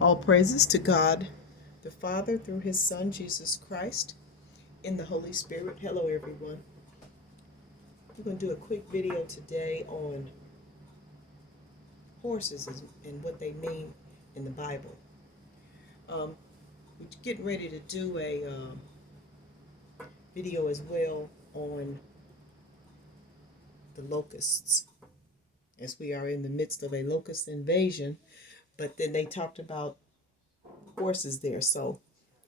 All praises to God the Father through his Son Jesus Christ in the Holy Spirit. Hello everyone. We're going to do a quick video today on horses and what they mean in the Bible. We're getting ready to do a video as well on the locusts, as we are in the midst of a locust invasion, but then they talked about horses there. So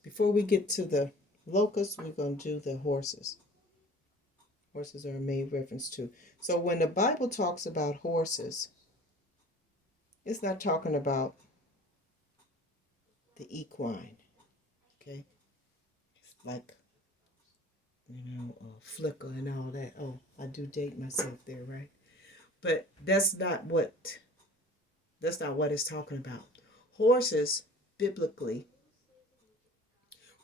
before we get to the locusts, we're going to do the horses. Horses are made reference to. So when the Bible talks about horses, it's not talking about the equine, okay? It's like, flicker and all that. Oh, I do date myself there, right? But that's not what it's talking about. Horses, biblically,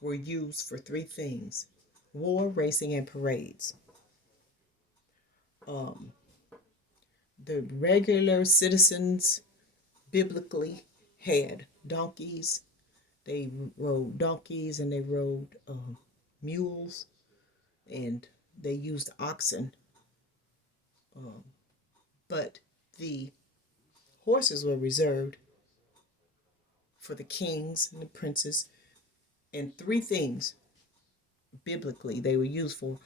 were used for three things: war, racing, and parades. The regular citizens biblically had donkeys. They rode donkeys and they rode mules, and they used oxen. But the horses were reserved for the kings and the princes. And three things biblically they were used for: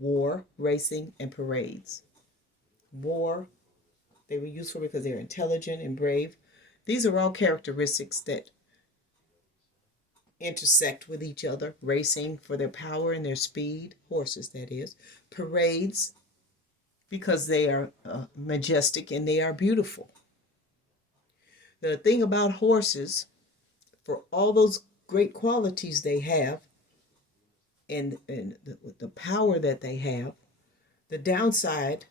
war, racing, and parades. War, they were used for because they're intelligent and brave. These are all characteristics that intersect with each other. Racing for their power and their speed, horses that is. Parades because they are majestic and they are beautiful. The thing about horses, for all those great qualities they have and the power that they have, the downside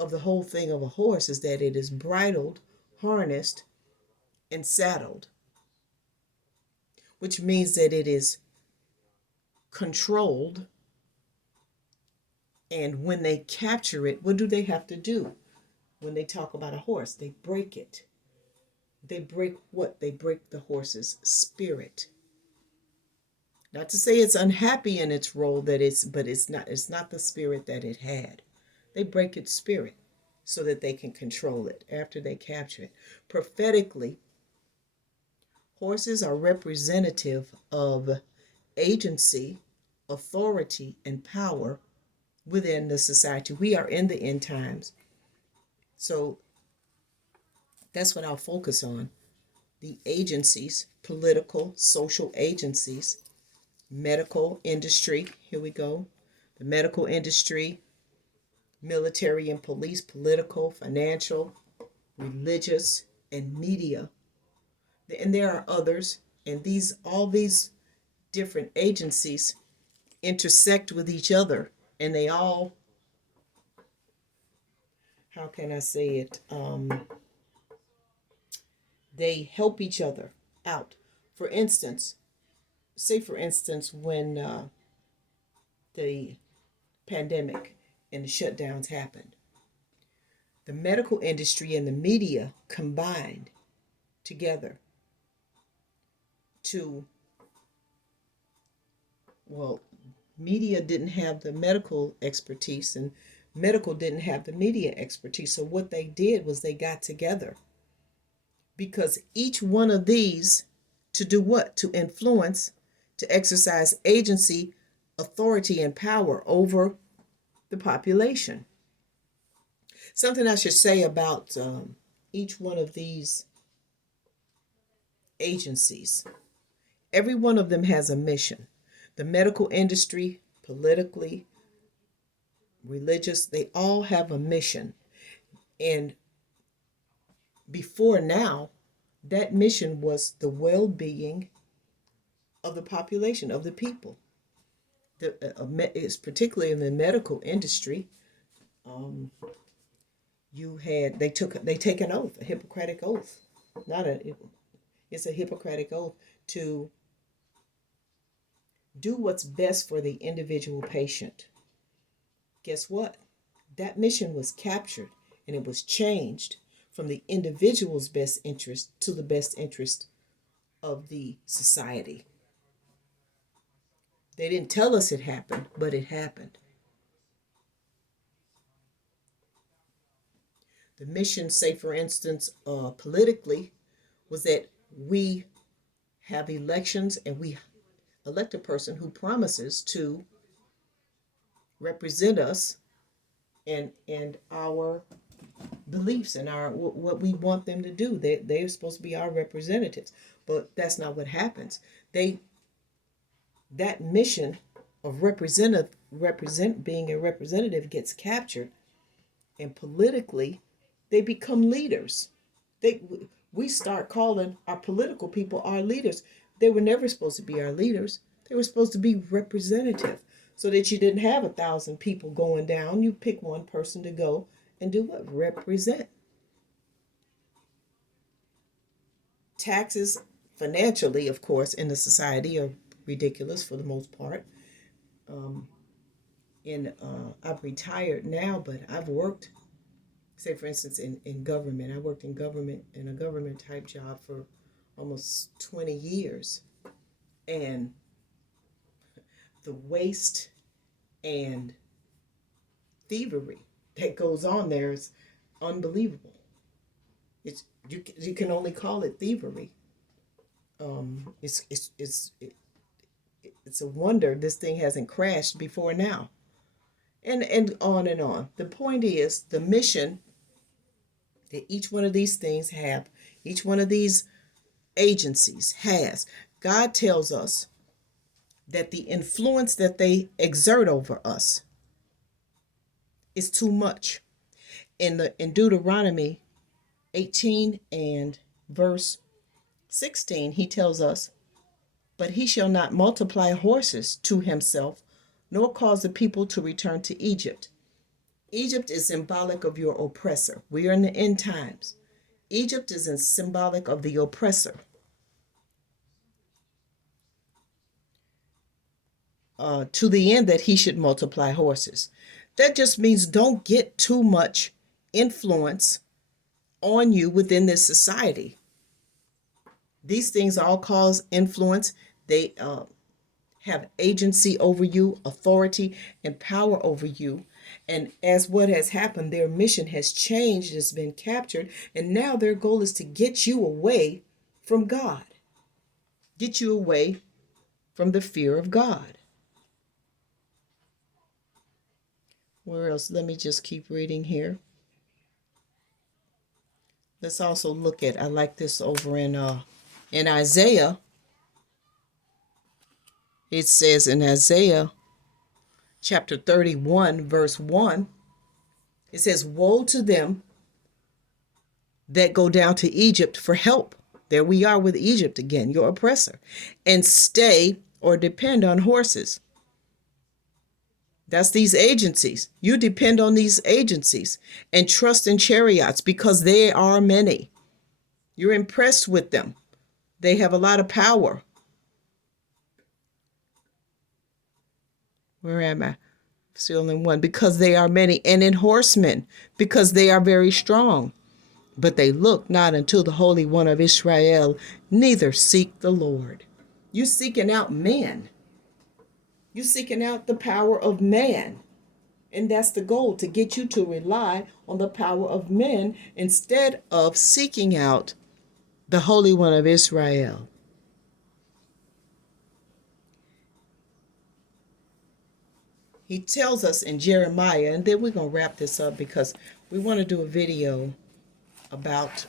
of the whole thing of a horse is that it is bridled, harnessed, and saddled, which means that it is controlled. And when they capture it, what do they have to do? When they talk about a horse, they break it. They break what? They break the horse's spirit. Not to say it's unhappy in its role, but it's not the spirit that it had. They break its spirit so that they can control it after they capture it. Prophetically, horses are representative of agency, authority, and power within the society. We are in the end times. So that's what I'll focus on. The agencies, political, social agencies, medical industry, here we go. The medical industry, military and police, political, financial, religious, and media. And there are others, and all these different agencies intersect with each other, and they all, how can I say it? They help each other out. For instance, when the pandemic and the shutdowns happened, the medical industry and the media combined together to, well, media didn't have the medical expertise and medical didn't have the media expertise. So what they did was they got together, because each one of these, to do what? To influence, to exercise agency, authority, and power over the population. Something I should say about each one of these agencies. Every one of them has a mission. The medical industry, politically, religious, they all have a mission. And before now, that mission was the well-being of the population, of the people. It's particularly in the medical industry. They take an oath, a Hippocratic oath. It's a Hippocratic oath to do what's best for the individual patient. Guess what? That mission was captured and it was changed from the individual's best interest to the best interest of the society. They didn't tell us it happened, but it happened. The mission, say for instance, politically, was that we have elections and we elect a person who promises to represent us and our beliefs and our what we want them to do. They're supposed to be our representatives, but that's not what happens. That mission of represent being a representative gets captured, and politically they become leaders. They we start calling our political people our leaders. They were never supposed to be our leaders. They were supposed to be representative, so that you didn't have 1,000 people going down. You pick one person to go and do what? Represent. Taxes, financially, of course, in the society are ridiculous for the most part. Um, I've retired now, but I've worked, say for instance, in government. I worked in government in a government type job for almost 20 years. And the waste and thievery that goes on there is unbelievable. You can only call it thievery. It's a wonder this thing hasn't crashed before now. And on and on. The point is the mission that each one of these things have, each one of these agencies has. God tells us that the influence that they exert over us is too much. In Deuteronomy 18 and verse 16, he tells us, "But he shall not multiply horses to himself, nor cause the people to return to Egypt." Egypt is symbolic of your oppressor. We are in the end times. Egypt is symbolic of the oppressor. To the end that he should multiply horses. That just means don't get too much influence on you within this society. These things all cause influence. They have agency over you, authority, and power over you. And as what has happened, their mission has changed, has been captured, and now their goal is to get you away from God, get you away from the fear of God. Where else? Let me just keep reading here. Let's also look at, I like this over in Isaiah. It says in Isaiah chapter 31, verse 1, it says, "Woe to them that go down to Egypt for help." There we are with Egypt again, your oppressor. "And stay or depend on horses." That's these agencies. You depend on these agencies and trust in chariots because they are many. You're impressed with them. They have a lot of power. Where am I? Still in one. Because they are many. And in horsemen, because they are very strong. But they look not unto the Holy One of Israel, neither seek the Lord. You seeking out men. You seeking out the power of man. And that's the goal, to get you to rely on the power of men instead of seeking out the Holy One of Israel. He tells us in Jeremiah, and then we're going to wrap this up because we want to do a video about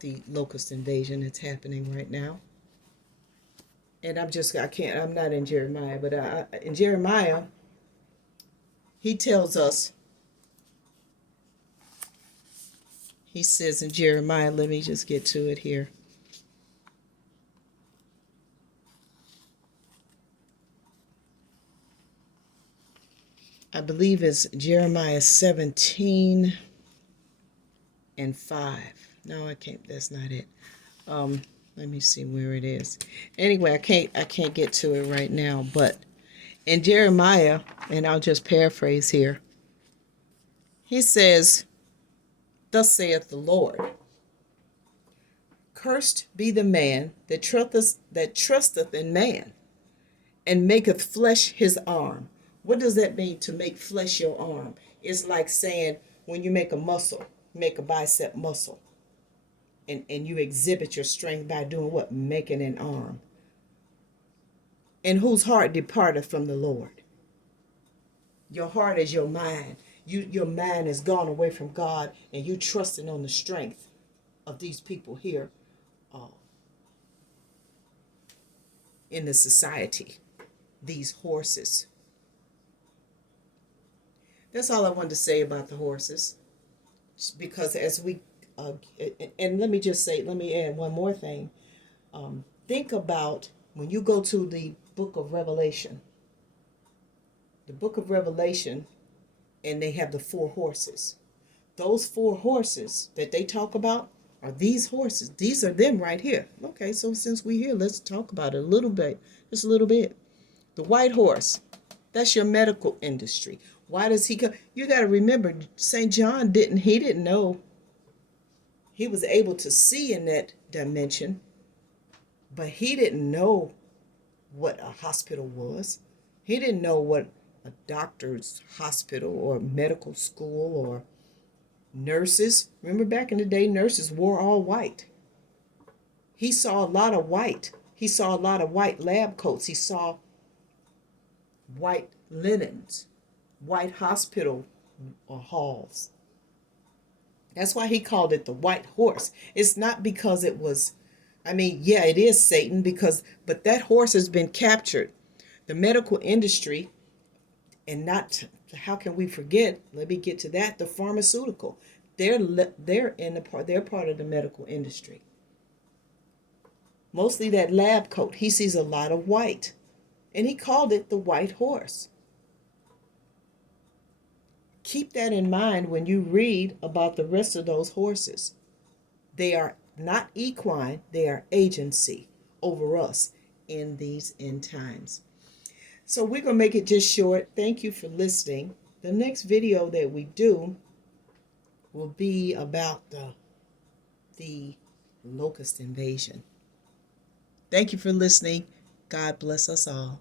the locust invasion that's happening right now. And I'm not in Jeremiah, but in Jeremiah, he tells us, he says in Jeremiah, let me just get to it here. I believe it's Jeremiah 17 and 5. No, I can't. That's not it. Let me see where it is. Anyway, I can't get to it right now. But in Jeremiah, and I'll just paraphrase here, he says, "Thus saith the Lord, Cursed be the man that trusteth in man, and maketh flesh his arm. What does that mean, to make flesh your arm? It's like saying when you make a muscle, make a bicep muscle, and you exhibit your strength by doing what? Making an arm. And whose heart departeth from the Lord? Your heart is your mind. Your mind has gone away from God, and you trusting on the strength of these people here in the society, these horses. That's all I wanted to say about the horses. Because as we, and let me just say, let me add one more thing. Think about when you go to the book of Revelation. The book of Revelation, and they have the 4 horses. Those 4 horses that they talk about are these horses. These are them right here. Okay, so since we're here, let's talk about it a little bit. Just a little bit. The white horse, that's your medical industry. Why does he come? You got to remember, St. John didn't know. He was able to see in that dimension, but he didn't know what a hospital was. He didn't know what a doctor's hospital or medical school or nurses. Remember back in the day, nurses wore all white. He saw a lot of white. He saw a lot of white lab coats. He saw white linens, white hospital halls. That's why he called it the white horse. It's not because it was, yeah, it is Satan, but that horse has been captured. The medical industry, and not, how can we forget, let me get to that, the pharmaceutical. They're part of the medical industry. Mostly that lab coat. He sees a lot of white, and he called it the white horse. Keep that in mind when you read about the rest of those horses. They are not equine, they are agency over us in these end times. So we're going to make it just short. Thank you for listening. The next video that we do will be about the locust invasion. Thank you for listening. God bless us all.